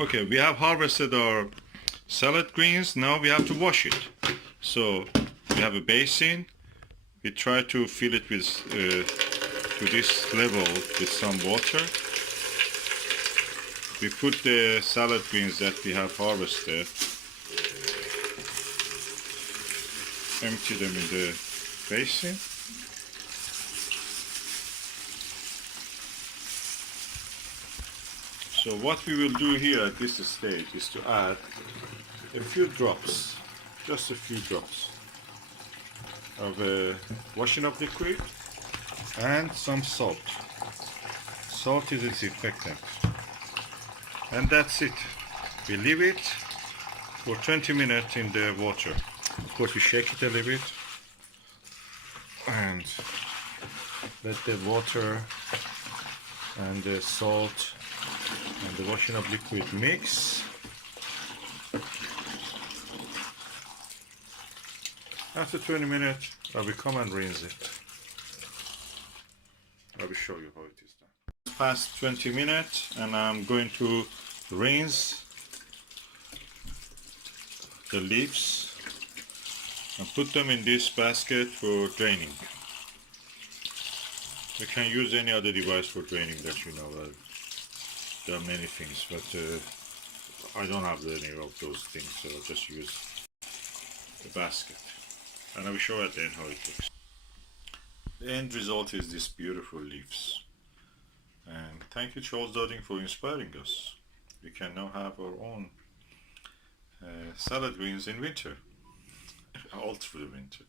Okay, we have harvested our salad greens. Now we have to wash it. So we have a basin. We try to fill it with to this level with some water. We put the salad greens that we have harvested, empty them in the basin. So what we will do here at this stage is to add a few drops, just a few drops of washing up liquid and some salt. Salt is a disinfectant. And that's it. We leave it for 20 minutes in the water. Of course, we shake it a little bit and let the water and the salt and the washing up liquid mix. After 20 minutes, I will come and rinse it. I will show you how it is done. It's past 20 minutes and I'm going to rinse the leaves and put them in this basket for draining. You can use any other device for draining that you know. There are many things, but I don't have any of those things, so I'll just use the basket. And I will show at the end how it looks. The end result is these beautiful leaves. And thank you, Charles Dowding, for inspiring us. We can now have our own salad greens in winter, all through the winter.